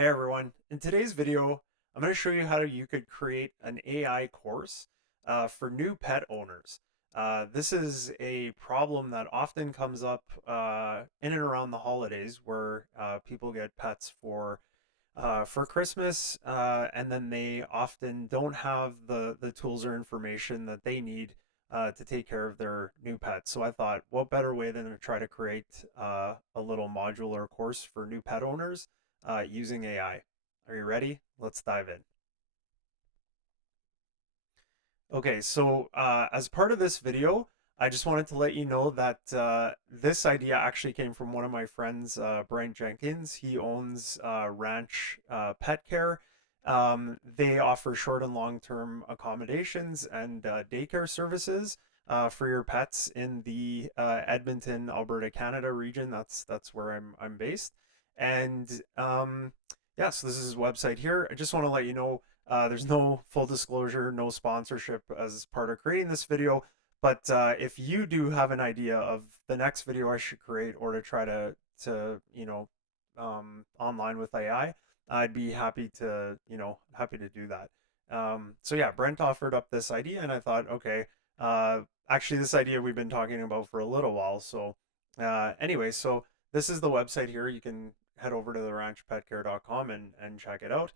Hey everyone, in today's video, I'm going to show you how you could create an AI course for new pet owners. This is a problem that often comes up in and around the holidays where people get pets for Christmas, and then they often don't have the tools or information that they need to take care of their new pet. So I thought, what better way than to try to create a little modular course for new pet owners using AI. Are you ready? Let's dive in. Okay, so as part of this video, I just wanted to let you know that this idea actually came from one of my friends, Brian Jenkins. He owns Ranch Pet Care. They offer short and long-term accommodations and daycare services for your pets in the Edmonton, Alberta, Canada region. That's where I'm based. And yeah, so this is his website here. I just want to let you know there's no full disclosure, no sponsorship as part of creating this video. But if you do have an idea of the next video I should create or to try to online with AI, I'd be happy to, happy to do that. So yeah, Brent offered up this idea, and I thought, okay, actually, this idea we've been talking about for a little while. So anyway, so this is the website here. You can head over to the ranchpetcare.com and check it out.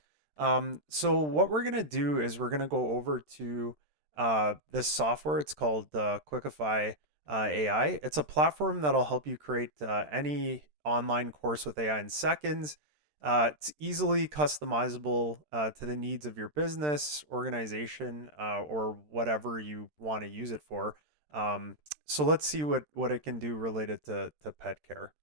So what we're gonna do is we're gonna go over to this software. It's called Quickify AI. It's a platform that'll help you create any online course with AI in seconds. It's easily customizable to the needs of your business, organization, or whatever you want to use it for. So let's see what it can do related to pet care.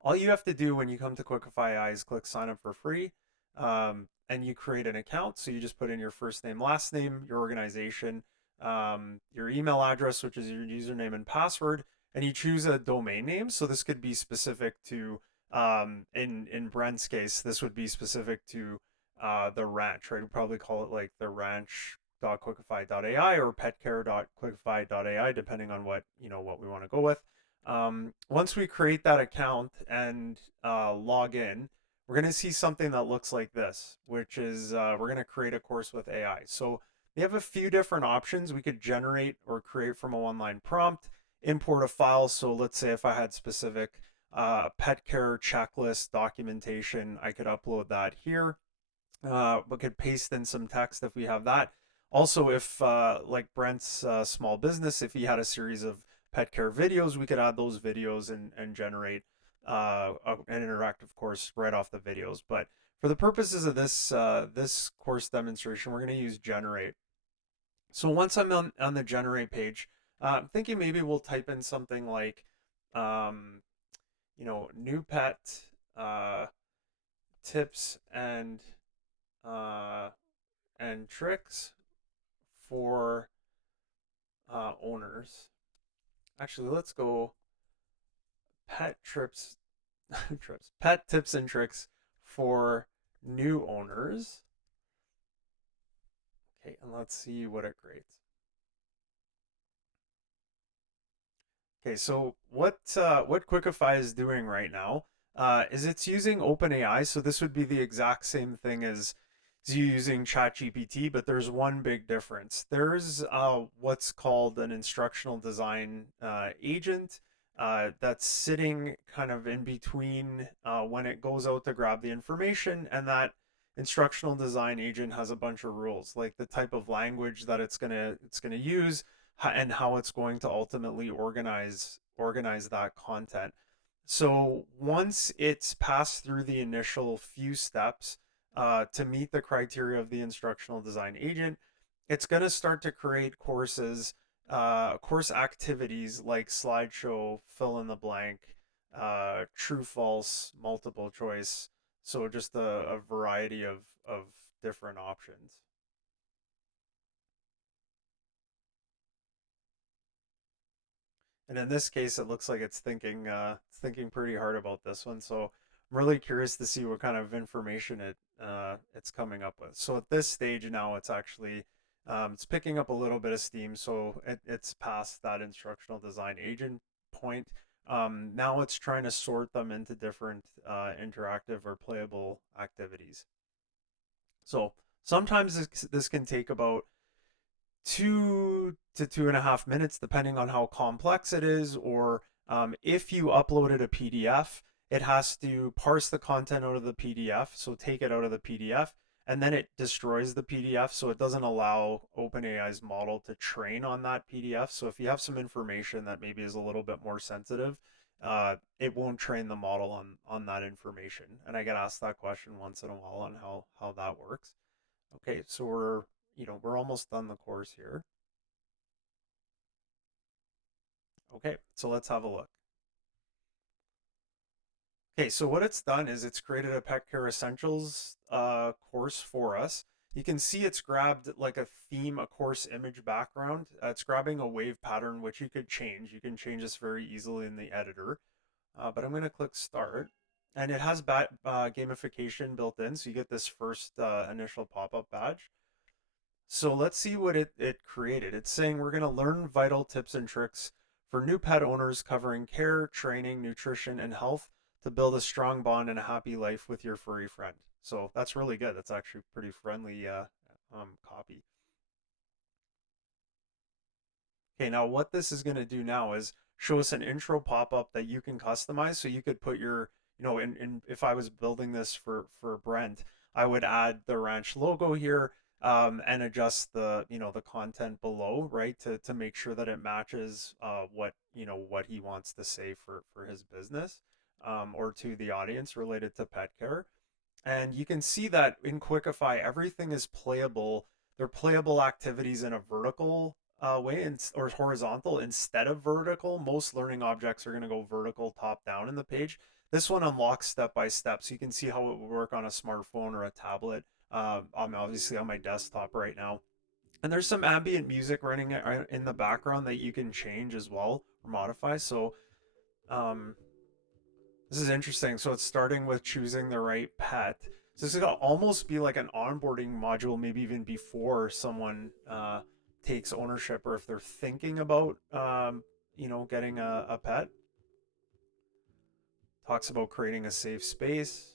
All you have to do when you come to Quickify AI is click sign up for free, and you create an account. So you just put in your first name, last name, your organization, your email address, which is your username and password, and you choose a domain name. So this could be specific to, in Brent's case, this would be specific to the ranch, right? We'd probably call it like the ranch.quickify.ai or petcare.quickify.ai, depending on what we want to go with. Once we create that account and log in, we're going to see something that looks like this, which is we're going to create a course with AI. So we have a few different options. We could generate or create from a one-line prompt, import a file. So let's say if I had specific pet care checklist documentation, I could upload that here. We could paste in some text if we have that. Also, if like Brent's small business, if he had a series of pet care videos, we could add those videos and generate an interactive course right off the videos. But for the purposes of this course demonstration, we're going to use generate. So once I'm on the generate page, I'm thinking maybe we'll type in something like, um, new pet uh, tips uh, and tricks for owners. Actually, let's go pet trips, pet tips and tricks for new owners. Okay, and let's see what it creates. Okay, so what Quickify is doing right now is it's using OpenAI. So this would be the exact same thing as you using ChatGPT, but there's one big difference. There's what's called an instructional design agent that's sitting kind of in between when it goes out to grab the information, and that instructional design agent has a bunch of rules, like the type of language that it's gonna use and how it's going to ultimately organize that content. So once it's passed through the initial few steps to meet the criteria of the instructional design agent, it's going to start to create course activities like slideshow, fill in the blank, true, false, multiple choice. So just a variety of different options. And in this case, it looks like it's thinking pretty hard about this one. So I'm really curious to see what kind of information it's coming up with. So at this stage now, it's actually it's picking up a little bit of steam. So it's past that instructional design agent point. Now it's trying to sort them into different interactive or playable activities. So sometimes this can take about 2 to 2.5 minutes, depending on how complex it is, or if you uploaded a PDF, it has to parse the content out of the PDF, so take it out of the PDF, and then it destroys the PDF, so it doesn't allow OpenAI's model to train on that PDF. So if you have some information that maybe is a little bit more sensitive, it won't train the model on that information. And I get asked that question once in a while on how that works. Okay, so we're almost done the course here. Okay, so let's have a look. Okay, so what it's done is it's created a Pet Care Essentials course for us. You can see it's grabbed like a theme, a course image background. It's grabbing a wave pattern, which you could change. You can change this very easily in the editor. But I'm going to click Start. And it has gamification built in, so you get this first initial pop-up badge. So let's see what it created. It's saying we're going to learn vital tips and tricks for new pet owners covering care, training, nutrition, and health to build a strong bond and a happy life with your furry friend. So that's really good. That's actually pretty friendly copy. Okay, now what this is going to do now is show us an intro pop-up that you can customize. So you could put your, if I was building this for Brent, I would add the ranch logo here, and adjust the content below, right, to make sure that it matches what he wants to say for his business, or to the audience related to pet care. And you can see that in Quickify, everything is playable. They're playable activities in a vertical way, or horizontal instead of vertical. Most learning objects are going to go vertical, top down in the page. This one unlocks step by step, so you can see how it would work on a smartphone or a tablet. I'm obviously on my desktop right now. And there's some ambient music running in the background that you can change as well or modify. So um, this is interesting. So it's starting with choosing the right pet. So this is gonna almost be like an onboarding module, maybe even before someone takes ownership, or if they're thinking about getting a pet. Talks about creating a safe space,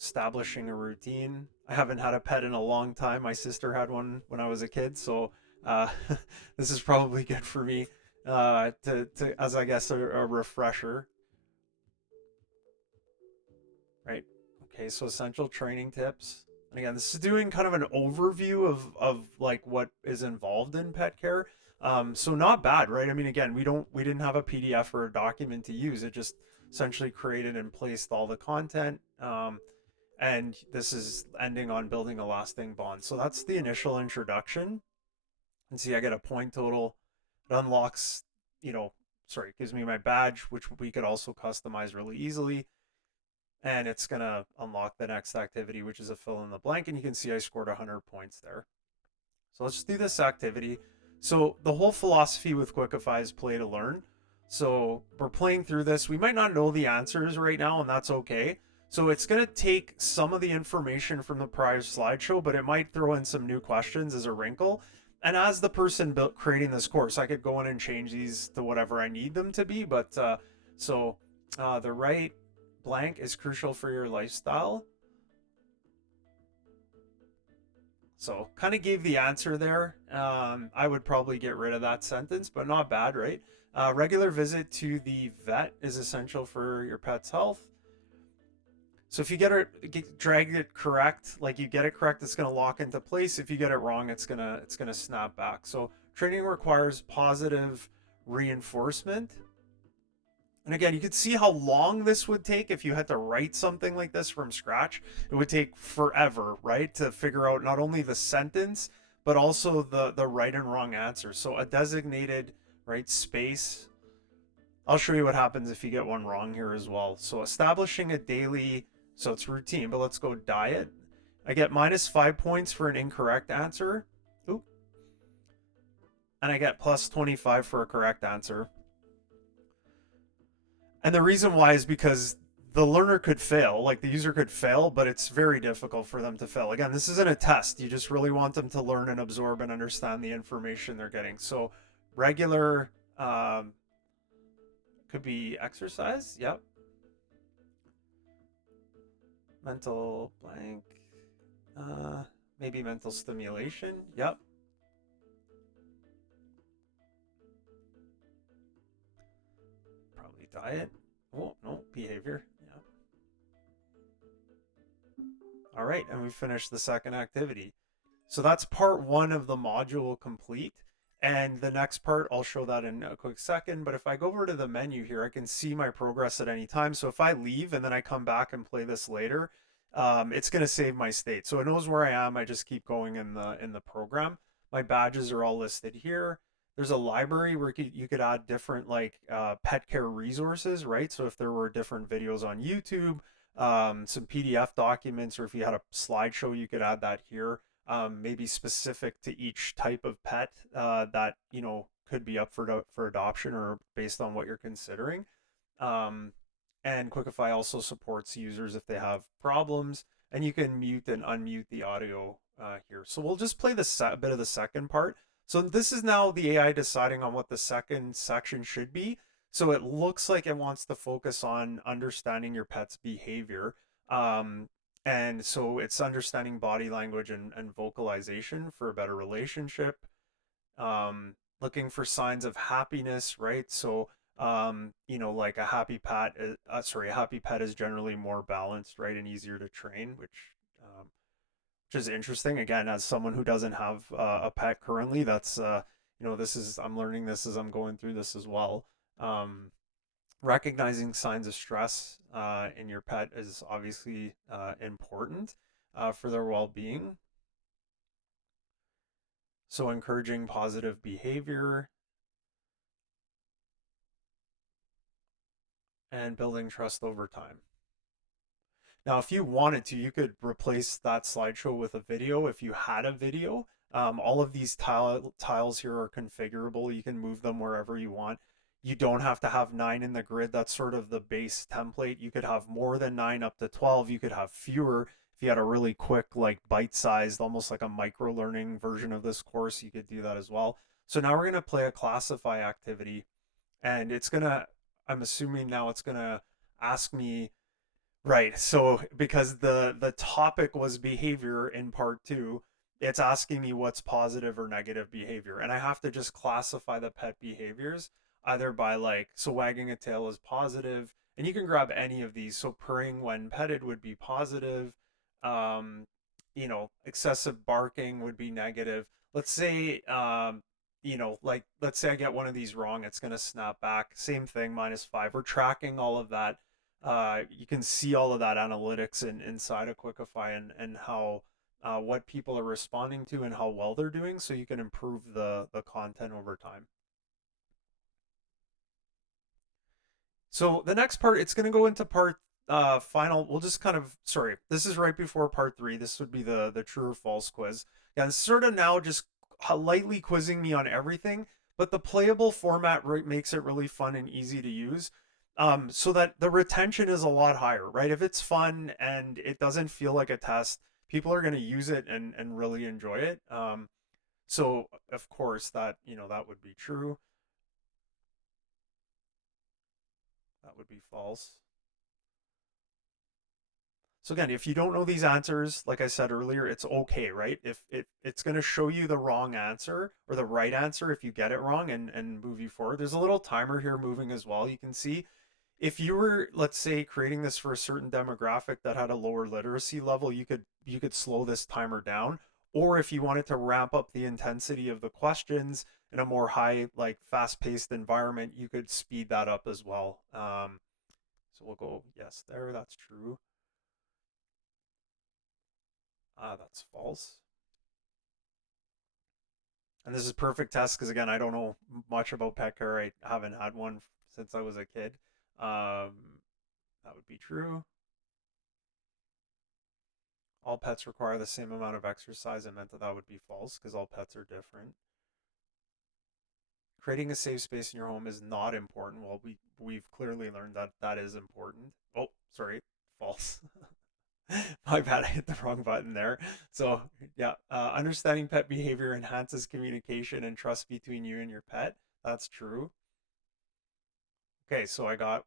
establishing a routine. I haven't had a pet in a long time. My sister had one when I was a kid, so uh, this is probably good for me, to as I guess a refresher, right? Okay, so essential training tips. And again, this is doing kind of an overview of like what is involved in pet care. So not bad, right? I mean, again, we didn't have a PDF or a document to use. It just essentially created and placed all the content. And this is ending on building a lasting bond. So that's the initial introduction. And see, I get a point total. It unlocks, you know, sorry, it gives me my badge, which we could also customize really easily. And it's going to unlock the next activity, which is a fill in the blank. And you can see I scored 100 points there. So let's do this activity. So the whole philosophy with Quickify is play to learn. So we're playing through this. We might not know the answers right now, and that's okay. So it's going to take some of the information from the prior slideshow, but it might throw in some new questions as a wrinkle. And as the person creating this course, I could go in and change these to whatever I need them to be. But the right blank is crucial for your lifestyle. So kind of gave the answer there. I would probably get rid of that sentence, but not bad, right? Regular visit to the vet is essential for your pet's health. So if you drag it correct, like you get it correct, it's going to lock into place. If you get it wrong, it's gonna snap back. So training requires positive reinforcement. And again, you could see how long this would take if you had to write something like this from scratch. It would take forever, right, to figure out not only the sentence, but also the right and wrong answer. So a designated right space. I'll show you what happens if you get one wrong here as well. So establishing a daily, so it's routine, but let's go diet. I get -5 points for an incorrect answer. Oop. And I get +25 for a correct answer. And the reason why is because the learner could fail, like the user could fail, but it's very difficult for them to fail. Again, this isn't a test. You just really want them to learn and absorb and understand the information they're getting. So regular Um, could be exercise. Yep. Mental blank. Uh, maybe mental stimulation. Yep. Probably diet. Oh, no, behavior. Yeah. All right, and we finished the second activity. So that's part one of the module complete. And the next part, I'll show that in a quick second. But if I go over to the menu here, I can see my progress at any time. So if I leave and then I come back and play this later, it's going to save my state. So it knows where I am. I just keep going in the program. My badges are all listed here. There's a library where you could add different like pet care resources, right? So if there were different videos on YouTube, some PDF documents, or if you had a slideshow, you could add that here. Maybe specific to each type of pet that could be up for adoption or based on what you're considering. Um, and Quickify also supports users if they have problems, and you can mute and unmute the audio here. So we'll just play a bit of the second part. So this is now the AI deciding on what the second section should be. So it looks like it wants to focus on understanding your pet's behavior. Um, and so it's understanding body language and vocalization for a better relationship. Looking for signs of happiness, right? So, like a happy pet is generally more balanced, right, and easier to train, um, which is interesting. Again, as someone who doesn't have a pet currently, that's I'm learning this as I'm going through this as well. Um, Recognizing signs of stress in your pet is obviously important for their well-being. So encouraging positive behavior and building trust over time. Now, if you wanted to, you could replace that slideshow with a video if you had a video. All of these tiles here are configurable. You can move them wherever you want. You don't have to have 9 in the grid. That's sort of the base template. You could have more than 9 up to 12. You could have fewer. If you had a really quick, like bite-sized, almost like a micro-learning version of this course, you could do that as well. So now we're going to play a classify activity, and I'm assuming now it's going to ask me. Right. So because the topic was behavior in part two, it's asking me what's positive or negative behavior. And I have to just classify the pet behaviors either by like, so wagging a tail is positive, and you can grab any of these. So purring when petted would be positive. Um, excessive barking would be negative. Let's say like let's say I get one of these wrong, it's gonna snap back. Same thing, -5. We're tracking all of that. You can see all of that analytics inside of Quickify and how what people are responding to and how well they're doing, so you can improve the content over time. So the next part, it's going to go into part final. We'll just kind of sorry. This is right before part three. This would be the true or false quiz. Yeah, it's sort of now just lightly quizzing me on everything, but the playable format makes it really fun and easy to use. So that the retention is a lot higher, right? If it's fun and it doesn't feel like a test, people are going to use it and really enjoy it. So of course that would be true. That would be false. So again, if you don't know these answers, like I said earlier, it's okay, right? If it's going to show you the wrong answer or the right answer if you get it wrong and move you forward. There's a little timer here moving as well. You can see if you were, let's say, creating this for a certain demographic that had a lower literacy level, you could slow this timer down. Or if you wanted to ramp up the intensity of the questions in a more high, like fast-paced environment, you could speed that up as well. So we'll go yes there. That's true. That's false. And this is perfect test because again, I don't know much about pet care. I haven't had one since I was a kid. That would be true. All pets require the same amount of exercise. I meant that would be false because all pets are different. Creating a safe space in your home is not important. Well, we've clearly learned that that is important. Oh, sorry, false. My bad, I hit the wrong button there. So, yeah, understanding pet behavior enhances communication and trust between you and your pet. That's true. Okay, so I got,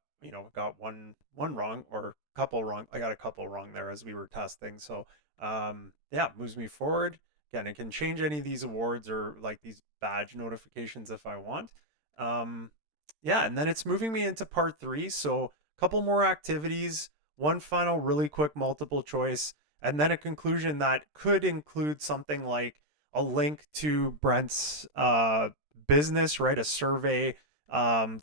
got one wrong or a couple wrong. I got a couple wrong there as we were testing. So yeah, moves me forward. Again, I can change any of these awards or like these badge notifications if I want. Um, yeah, and then it's moving me into part three. So a couple more activities, one final really quick multiple choice, and then a conclusion that could include something like a link to Brent's business, right? A survey,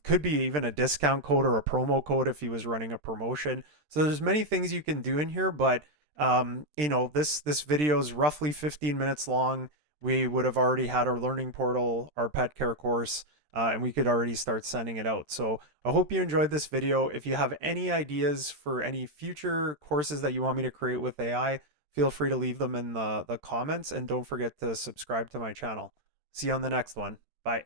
could be even a discount code or a promo code if he was running a promotion. So there's many things you can do in here, but this video is roughly 15 minutes long. We would have already had our learning portal, our pet care course, and we could already start sending it out. So I hope you enjoyed this video. If you have any ideas for any future courses that you want me to create with AI, feel free to leave them in the comments, and don't forget to subscribe to my channel. See you on the next one. Bye.